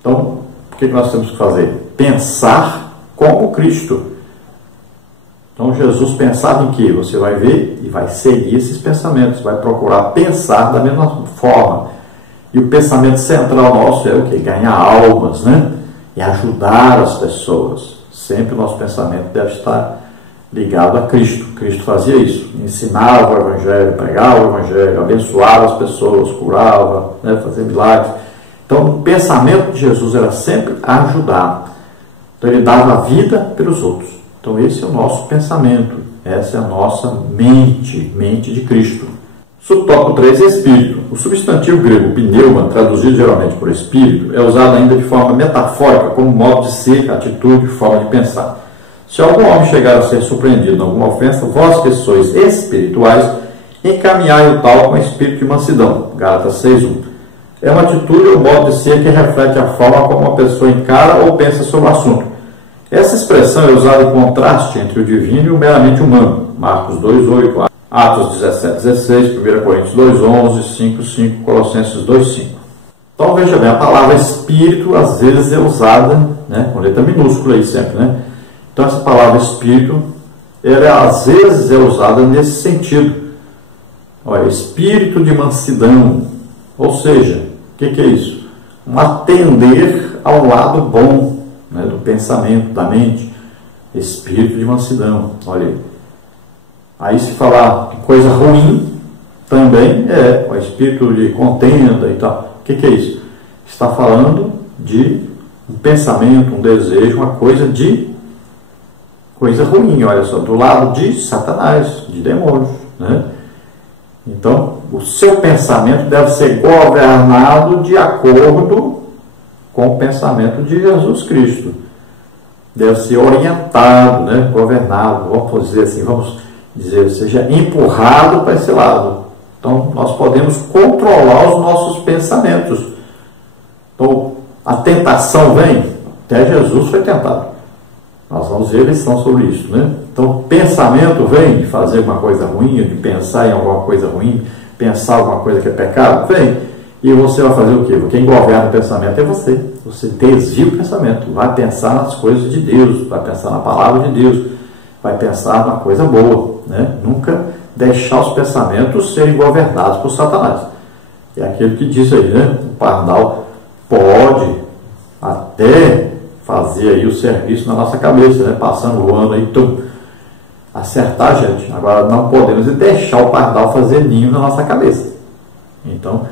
Então, o que nós temos que fazer? Pensar como Cristo. Então, Jesus pensava em quê? Você vai ver e vai seguir esses pensamentos, vai procurar pensar da mesma forma. E o pensamento central nosso é o quê? Ganhar almas, né? E ajudar as pessoas. Sempre o nosso pensamento deve estar ligado a Cristo. Cristo fazia isso, ensinava o Evangelho, pregava o Evangelho, abençoava as pessoas, curava, né? Fazia milagres. Então, o pensamento de Jesus era sempre ajudar. Então, ele dava a vida pelos outros. Então, esse é o nosso pensamento, essa é a nossa mente, mente de Cristo. Subtópico 3, espírito. O substantivo grego pneuma, traduzido geralmente por espírito, é usado ainda de forma metafórica, como modo de ser, atitude, forma de pensar. Se algum homem chegar a ser surpreendido em alguma ofensa, vós que sois espirituais, encaminhai o tal com espírito de mansidão. Gálatas 6:1. É uma atitude ou modo de ser que reflete a forma como uma pessoa encara ou pensa sobre o assunto. Essa expressão é usada em contraste entre o divino e o meramente humano. Marcos 2:8, Atos 17:16, 1 Coríntios 2:11, 5:5, Colossenses 2:5. Então veja bem, a palavra espírito às vezes é usada, né, com letra minúscula aí sempre, né? Então essa palavra espírito, ela às vezes é usada nesse sentido. Olha, espírito de mansidão, ou seja, o que é isso? Um atender ao lado bom, né, do pensamento, da mente. Espírito de mansidão, olha aí. Aí se falar coisa ruim, também é o espírito de contenda e tal. O que é isso? Está falando de um pensamento, um desejo, uma coisa ruim, olha só, do lado de Satanás, de demônios, né? Então, o seu pensamento deve ser governado de acordo com o pensamento de Jesus Cristo. Deve ser orientado, né? Governado, vamos dizer assim, seja empurrado para esse lado. Então, nós podemos controlar os nossos pensamentos. Então, a tentação vem, até Jesus foi tentado. Nós vamos ver lição sobre isso, né? Então, o pensamento vem de fazer uma coisa ruim, de pensar em alguma coisa ruim, pensar alguma coisa que é pecado, vem. E você vai fazer o quê? Quem governa o pensamento é você. Você desvia o pensamento, vai pensar nas coisas de Deus, vai pensar na palavra de Deus, vai pensar na coisa boa, né? Nunca deixar os pensamentos serem governados por Satanás. É aquele que diz aí, né? O pardal pode até fazer aí o serviço na nossa cabeça, né? Passando o ano aí, acertar a gente. Agora não podemos deixar o pardal fazer ninho na nossa cabeça. Então,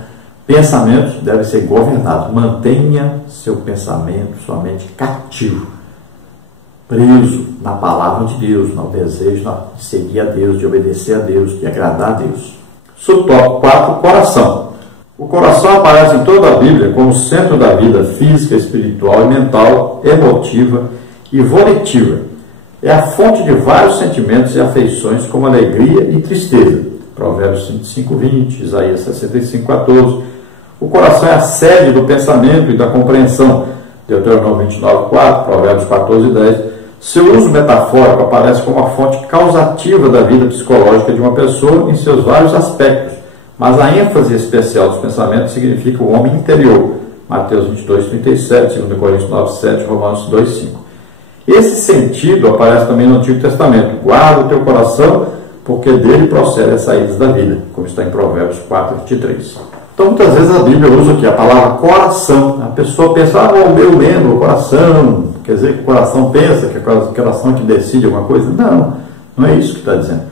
pensamentos devem ser governados. Mantenha seu pensamento, sua mente cativo, preso na palavra de Deus, no desejo de seguir a Deus, de obedecer a Deus, de agradar a Deus. Subtópico 4, coração. O coração aparece em toda a Bíblia como centro da vida física, espiritual e mental, emotiva e volitiva. É a fonte de vários sentimentos e afeições, como alegria e tristeza. Provérbios 25:20, Isaías 65:14. O coração é a sede do pensamento e da compreensão. Deuteronômio 29:4, Provérbios 14:10. Seu uso metafórico aparece como a fonte causativa da vida psicológica de uma pessoa em seus vários aspectos, mas a ênfase especial dos pensamentos significa o homem interior. Mateus 22:37, 2 Coríntios 9:7, Romanos 2:5. Esse sentido aparece também no Antigo Testamento. Guarda o teu coração, porque dele procede as saídas da vida, como está em Provérbios 4:23. Então, muitas vezes a Bíblia usa aqui a palavra coração. A pessoa pensa, o meu membro, o coração. Quer dizer que o coração pensa, que é o coração que decide alguma coisa? Não, não é isso que está dizendo.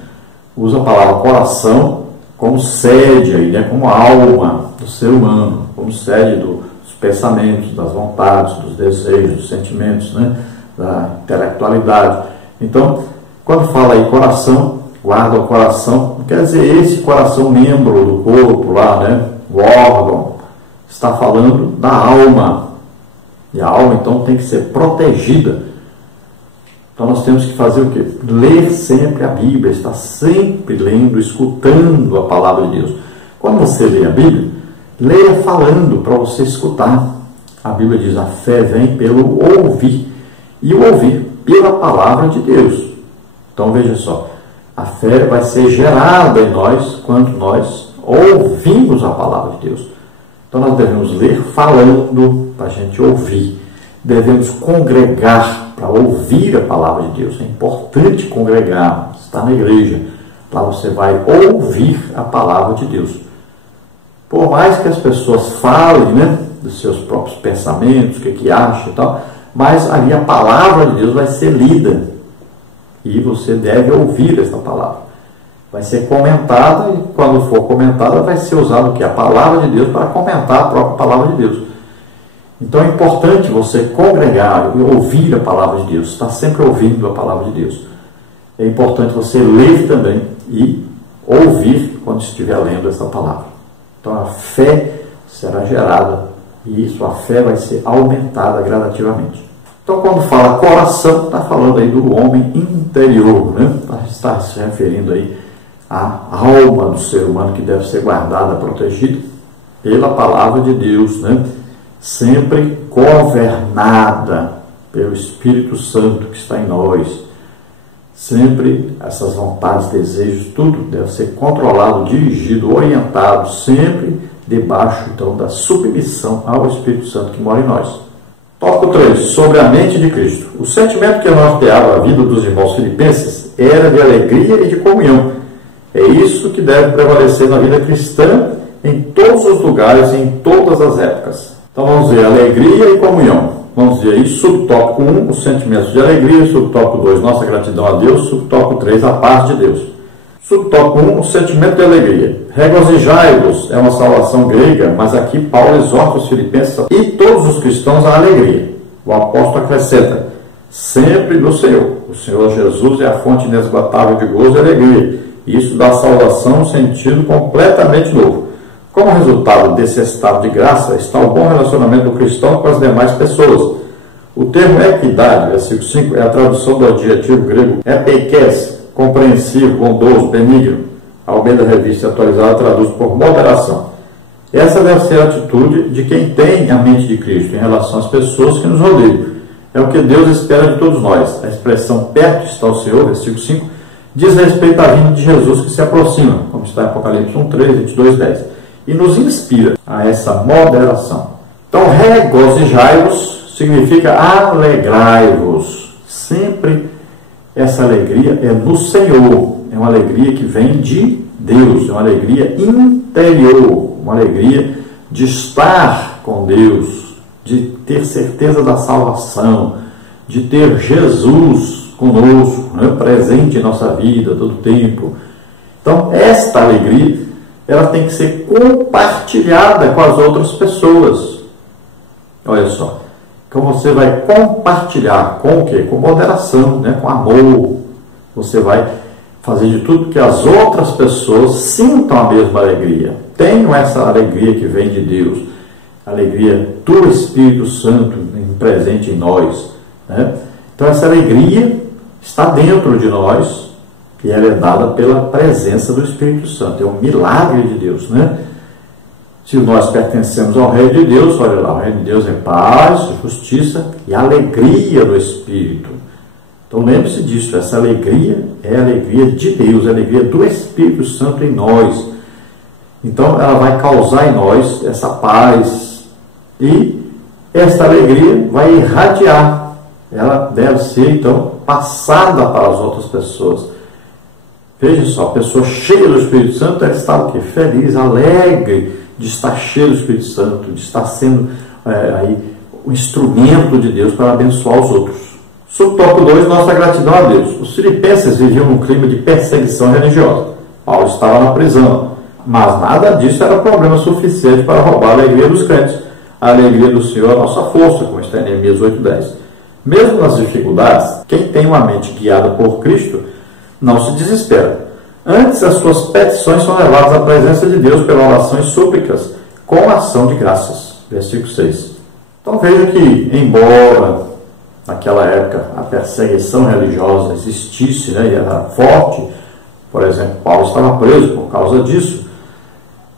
Usa a palavra coração como sede, aí, né? Como alma do ser humano, como sede dos pensamentos, das vontades, dos desejos, dos sentimentos, né? Da intelectualidade. Então, quando fala aí coração, guarda o coração, não quer dizer esse coração membro do corpo lá, né? O órgão, está falando da alma. E a alma, então, tem que ser protegida. Então, nós temos que fazer o quê? Ler sempre a Bíblia, estar sempre lendo, escutando a palavra de Deus. Quando você lê a Bíblia, leia falando para você escutar. A Bíblia diz, a fé vem pelo ouvir. E o ouvir pela palavra de Deus. Então, veja só. A fé vai ser gerada em nós quando nós ouvimos a palavra de Deus. Então nós devemos ler falando para a gente ouvir. Devemos congregar para ouvir a palavra de Deus. É importante congregar, estar na igreja. Lá você vai ouvir a palavra de Deus. Por mais que as pessoas falem, né, dos seus próprios pensamentos, o que acham e tal, mas ali a palavra de Deus vai ser lida. E você deve ouvir essa palavra. Vai ser comentada e quando for comentada vai ser usado o que? A palavra de Deus para comentar a própria palavra de Deus. Então é importante você congregar e ouvir a palavra de Deus, estar sempre ouvindo a palavra de Deus. É importante você ler também e ouvir quando estiver lendo essa palavra. Então a fé será gerada e sua fé vai ser aumentada gradativamente. Então quando fala coração, está falando aí do homem interior, né? Está se referindo aí à alma do ser humano que deve ser guardada, protegida pela palavra de Deus, né? Sempre governada pelo Espírito Santo que está em nós. Sempre essas vontades, desejos, tudo deve ser controlado, dirigido, orientado, sempre debaixo então da submissão ao Espírito Santo que mora em nós. Tópico 3. Sobre a mente de Cristo. O sentimento que norteava a vida dos irmãos filipenses era de alegria e de comunhão. É isso que deve prevalecer na vida cristã em todos os lugares e em todas as épocas. Então vamos ver alegria e comunhão. Vamos ver aí, subtópico 1, os sentimentos de alegria, subtópico 2, nossa gratidão a Deus, subtópico 3, a paz de Deus. Subtópico 1, o sentimento de alegria. Regozijai-vos é uma salvação grega, mas aqui Paulo exorta os filipenses e todos os cristãos à alegria. O apóstolo acrescenta, sempre do Senhor. O Senhor Jesus é a fonte inesgotável de gozo e alegria. Isso dá salvação um sentido completamente novo. Como resultado desse estado de graça está o bom relacionamento do cristão com as demais pessoas. O termo equidade, versículo 5, é a tradução do adjetivo grego epeikes, compreensivo, bondoso, benigno. A Almeida Revista Atualizada traduz por moderação. Essa deve ser a atitude de quem tem a mente de Cristo em relação às pessoas que nos rodeiam. É o que Deus espera de todos nós. A expressão perto está o Senhor, versículo 5, diz respeito à vinda de Jesus que se aproxima, como está em Apocalipse 1:3, 22:10. E nos inspira a essa moderação. Então, regozijai-vos significa alegrai-vos. Sempre essa alegria é no Senhor. É uma alegria que vem de Deus. É uma alegria interior. Uma alegria de estar com Deus. De ter certeza da salvação. De ter Jesus conosco, né, presente em nossa vida todo o tempo. Então, esta alegria ela tem que ser compartilhada com as outras pessoas. Olha só, então você vai compartilhar com o quê? Com moderação, né? Com amor. Você vai fazer de tudo que as outras pessoas sintam a mesma alegria. Tenham essa alegria que vem de Deus. A alegria do Espírito Santo presente em nós, né? Então essa alegria está dentro de nós. E ela é dada pela presença do Espírito Santo. É um milagre de Deus, né? Se nós pertencemos ao Reino de Deus, olha lá, o Reino de Deus é paz, justiça e alegria do Espírito. Então lembre-se disso, essa alegria é a alegria de Deus, a alegria do Espírito Santo em nós. Então ela vai causar em nós essa paz e esta alegria vai irradiar. Ela deve ser, então, passada para as outras pessoas. Veja só, a pessoa cheia do Espírito Santo, ela está o quê? Feliz, alegre de estar cheia do Espírito Santo, de estar sendo aí o instrumento de Deus para abençoar os outros. Subtópico 2, nossa gratidão a Deus. Os filipenses viviam num clima de perseguição religiosa. Paulo estava na prisão, mas nada disso era problema suficiente para roubar a alegria dos crentes. A alegria do Senhor é a nossa força, como está em Neemias 8:10. Mesmo nas dificuldades, quem tem uma mente guiada por Cristo não se desespera. Antes, as suas petições são levadas à presença de Deus pela oração e súplicas com ação de graças. Versículo 6. Então veja que, embora naquela época a perseguição religiosa existisse, né, e era forte, por exemplo, Paulo estava preso por causa disso,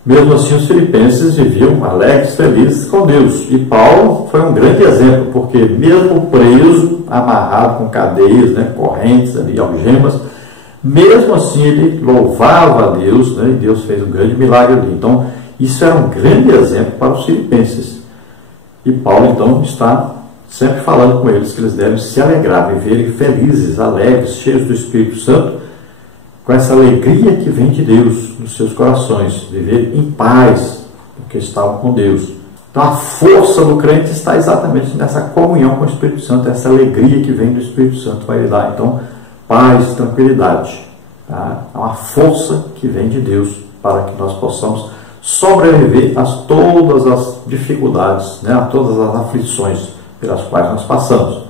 mesmo assim os filipenses viviam alegres, felizes com Deus. E Paulo foi um grande exemplo, porque mesmo preso, amarrado com cadeias, né, correntes, ali, algemas, mesmo assim ele louvava a Deus, né, e Deus fez um grande milagre ali. Então Isso era um grande exemplo para os filipenses. E Paulo, então, está sempre falando com eles que eles devem se alegrar, viverem felizes, alegres, cheios do Espírito Santo, com essa alegria que vem de Deus nos seus corações, viver em paz, porque estavam com Deus. Então a força do crente está exatamente nessa comunhão com o Espírito Santo, essa alegria que vem do Espírito Santo vai lhe dar, então, paz, tranquilidade. Tá? É uma força que vem de Deus para que nós possamos sobreviver a todas as dificuldades, né? A todas as aflições pelas quais nós passamos.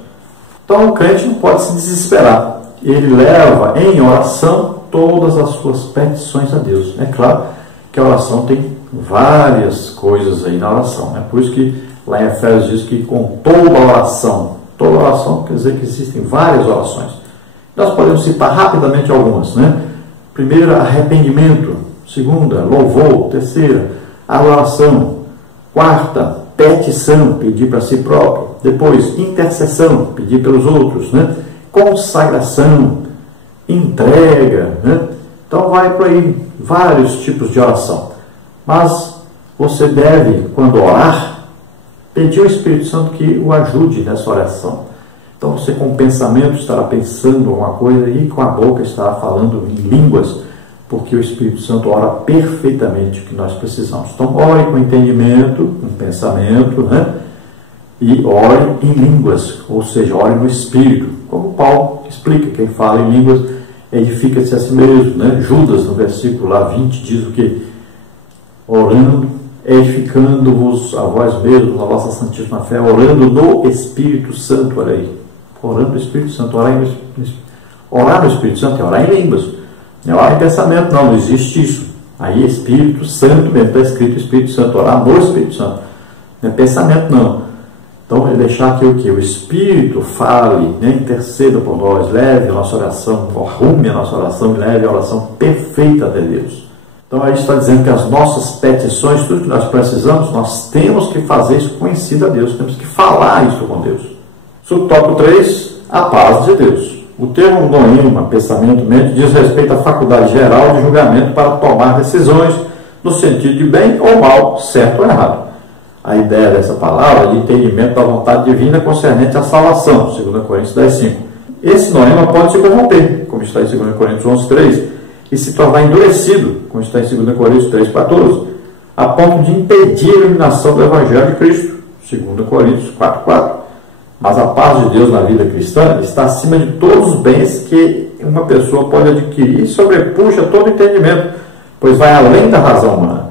Então o crente não pode se desesperar. Ele leva em oração todas as suas petições a Deus. É claro que a oração tem várias coisas aí na oração. É por isso que lá em Efésios diz que com toda oração quer dizer que existem várias orações. Nós podemos citar rapidamente algumas, né? Primeira, arrependimento. Segunda, louvor. Terceira, adoração. Quarta, petição, pedir para si próprio. Depois, intercessão, pedir pelos outros, né? Consagração, entrega, né? Então vai por aí vários tipos de oração. Mas você deve, quando orar, pedir ao Espírito Santo que o ajude nessa oração. Então você com o pensamento estará pensando alguma coisa e com a boca estará falando em línguas, porque o Espírito Santo ora perfeitamente o que nós precisamos. Então ore com entendimento, com pensamento, né? E ore em línguas, ou seja, ore no Espírito. Como Paulo explica, quem fala em línguas edifica-se a si mesmo, né? Judas, no versículo lá 20, diz o que? Orando, edificando-vos a vós mesmos, na vossa santíssima fé, orando no Espírito Santo, olha aí. Orando no Espírito Santo, orar no Espírito Santo é orar em línguas. Não é orar em pensamento, não existe isso. Aí Espírito Santo mesmo, está escrito Espírito Santo, orar no Espírito Santo. Não é pensamento, não. Então, é deixar que o que? O Espírito fale, né? Interceda por nós, leve a nossa oração, arrume a nossa oração e leve a oração perfeita até Deus. Então, aí está dizendo que as nossas petições, tudo que nós precisamos, nós temos que fazer isso conhecido a Deus, temos que falar isso com Deus. Subtópico 3, a paz de Deus. O termo noema, pensamento, mente, diz respeito à faculdade geral de julgamento para tomar decisões no sentido de bem ou mal, certo ou errado. A ideia dessa palavra é de entendimento da vontade divina concernente à salvação, 2 Coríntios 10:5. Esse noema pode se corromper, como está em 2 Coríntios 11:3, e se tornar endurecido, como está em 2 Coríntios 3:14, a ponto de impedir a iluminação do Evangelho de Cristo, 2 Coríntios 4:4. Mas a paz de Deus na vida cristã está acima de todos os bens que uma pessoa pode adquirir e sobrepuja todo entendimento, pois vai além da razão humana.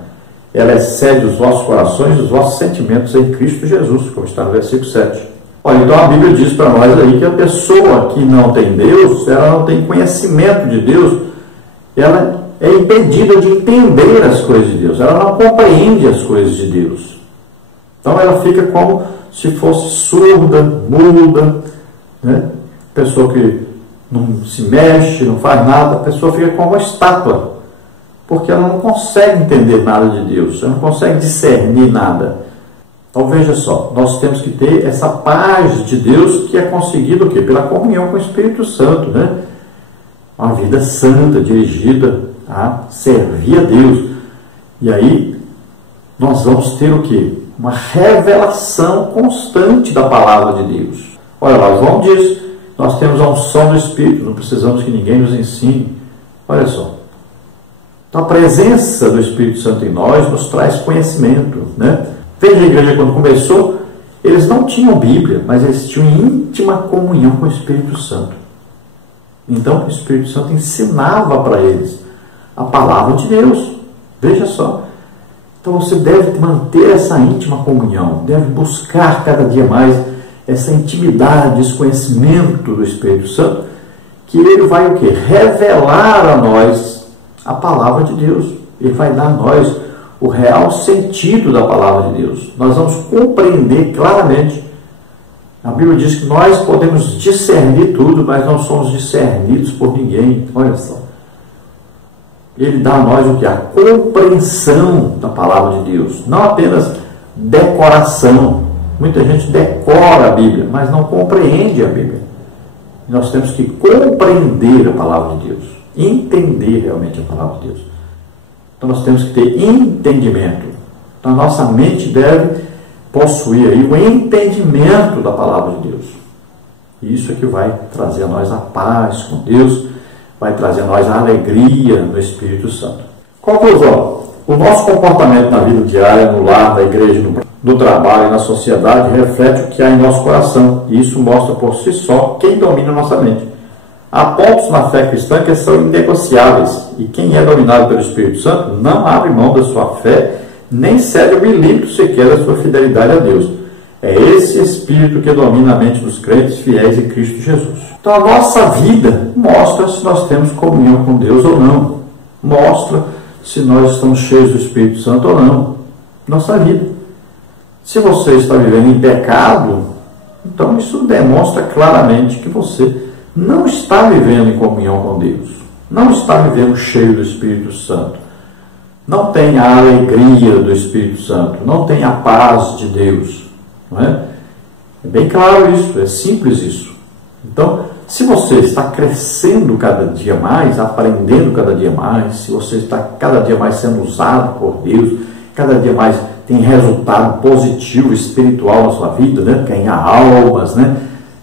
Ela excede os vossos corações e os vossos sentimentos em Cristo Jesus, como está no versículo 7. Olha, então a Bíblia diz para nós aí que a pessoa que não tem Deus, ela não tem conhecimento de Deus, ela é impedida de entender as coisas de Deus, ela não compreende as coisas de Deus. Então ela fica como se fosse surda, muda, né? Pessoa que não se mexe, não faz nada, a pessoa fica como uma estátua, porque ela não consegue entender nada de Deus, ela não consegue discernir nada. Então veja só, nós temos que ter essa paz de Deus que é conseguida o quê? Pela comunhão com o Espírito Santo, né? Uma vida santa, dirigida a servir a Deus. E aí nós vamos ter o quê? Uma revelação constante da palavra de Deus. Olha lá, João diz, nós temos a unção do Espírito, não precisamos que ninguém nos ensine. Olha só. Então a presença do Espírito Santo em nós nos traz conhecimento, né? Veja, a igreja quando começou, eles não tinham Bíblia, mas eles tinham íntima comunhão com o Espírito Santo. Então o Espírito Santo ensinava para eles a palavra de Deus. Veja só. Então você deve manter essa íntima comunhão, deve buscar cada dia mais essa intimidade, esse conhecimento do Espírito Santo, que ele vai o quê? Revelar a nós a palavra de Deus. Ele vai dar a nós o real sentido da palavra de Deus. Nós vamos compreender claramente. A Bíblia diz que nós podemos discernir tudo, mas não somos discernidos por ninguém. Olha só. Ele dá a nós o que? A compreensão da palavra de Deus. Não apenas decoração. Muita gente decora a Bíblia, mas não compreende a Bíblia. Nós temos que compreender a palavra de Deus. Entender realmente a palavra de Deus. Então nós temos que ter entendimento. Então a nossa mente deve possuir aí o entendimento da palavra de Deus. Isso é que vai trazer a nós a paz com Deus, vai trazer a nós a alegria no Espírito Santo. Conclusão: o nosso comportamento na vida diária, no lar, na igreja, no trabalho e na sociedade reflete o que há em nosso coração, e isso mostra por si só quem domina a nossa mente. Há pontos na fé cristã que são inegociáveis, e quem é dominado pelo Espírito Santo não abre mão da sua fé, nem cede um milímetro sequer da sua fidelidade a Deus. É esse Espírito que domina a mente dos crentes fiéis em Cristo Jesus. Então a nossa vida mostra se nós temos comunhão com Deus ou não. Mostra se nós estamos cheios do Espírito Santo ou não. Nossa vida. Se você está vivendo em pecado, então isso demonstra claramente que você não está vivendo em comunhão com Deus. Não está vivendo cheio do Espírito Santo. Não tem a alegria do Espírito Santo. Não tem a paz de Deus. Não é? É bem claro isso, é simples isso. Então, se você está crescendo cada dia mais, aprendendo cada dia mais, se você está cada dia mais sendo usado por Deus, cada dia mais tem resultado positivo, espiritual na sua vida, né? Ganhar almas, né?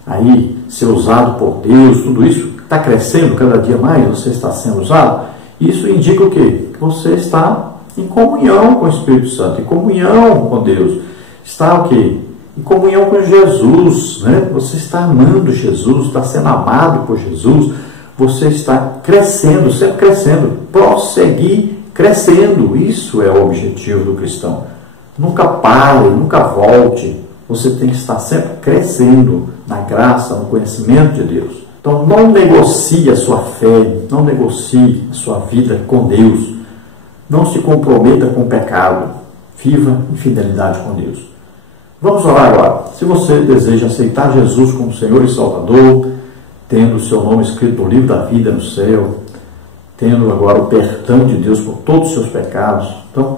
Aí, ser usado por Deus, tudo isso está crescendo cada dia mais, você está sendo usado. Isso indica o quê? Que você está em comunhão com o Espírito Santo, em comunhão com Deus. Está o quê? Em comunhão com Jesus, né? Você está amando Jesus, está sendo amado por Jesus, você está crescendo, sempre crescendo, prosseguir crescendo. Isso é o objetivo do cristão. Nunca pare, nunca volte. Você tem que estar sempre crescendo na graça, no conhecimento de Deus. Então não negocie a sua fé, não negocie a sua vida com Deus. Não se comprometa com o pecado. Viva em fidelidade com Deus. Vamos orar agora. Se você deseja aceitar Jesus como Senhor e Salvador, tendo o seu nome escrito no livro da vida no céu, tendo agora o perdão de Deus por todos os seus pecados, então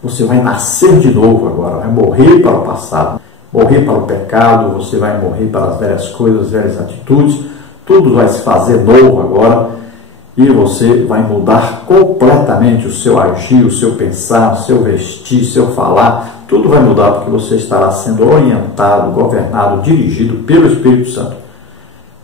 você vai nascer de novo agora, vai morrer para o passado, morrer para o pecado, você vai morrer para as velhas coisas, as velhas atitudes, tudo vai se fazer novo agora, e você vai mudar completamente o seu agir, o seu pensar, o seu vestir, o seu falar, tudo vai mudar porque você estará sendo orientado, governado, dirigido pelo Espírito Santo.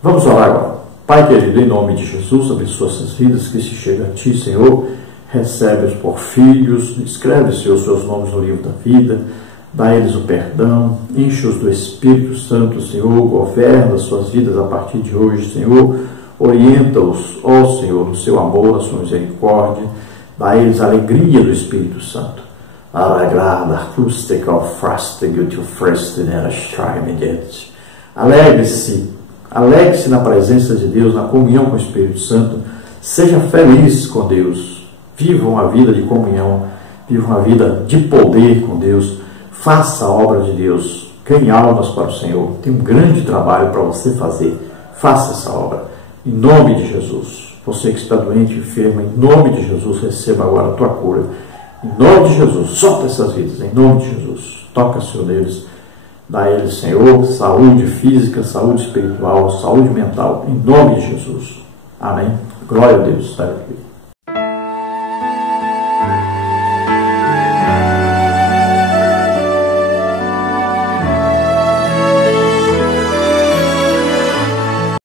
Vamos orar agora. Pai querido, em nome de Jesus, abençoa essas vidas que se chegam a Ti, Senhor, recebe-os por filhos, escreve, Senhor, os seus nomes no livro da vida, dá a eles o perdão, enche-os do Espírito Santo, Senhor, governa as suas vidas a partir de hoje, Senhor, orienta-os, ó Senhor, no seu amor, na sua misericórdia, dá a eles a alegria do Espírito Santo. Alegre-se na presença de Deus, na comunhão com o Espírito Santo, seja feliz com Deus, viva uma vida de comunhão, viva uma vida de poder com Deus, faça a obra de Deus, ganhe almas para o Senhor, tem um grande trabalho para você fazer, faça essa obra, em nome de Jesus. Você que está doente, enfermo, em nome de Jesus, receba agora a tua cura, em nome de Jesus, solta essas vidas, em nome de Jesus, toca, Senhor, deles, dá a eles, Senhor, saúde física, saúde espiritual, saúde mental, em nome de Jesus. Amém. Glória a Deus. Está aqui.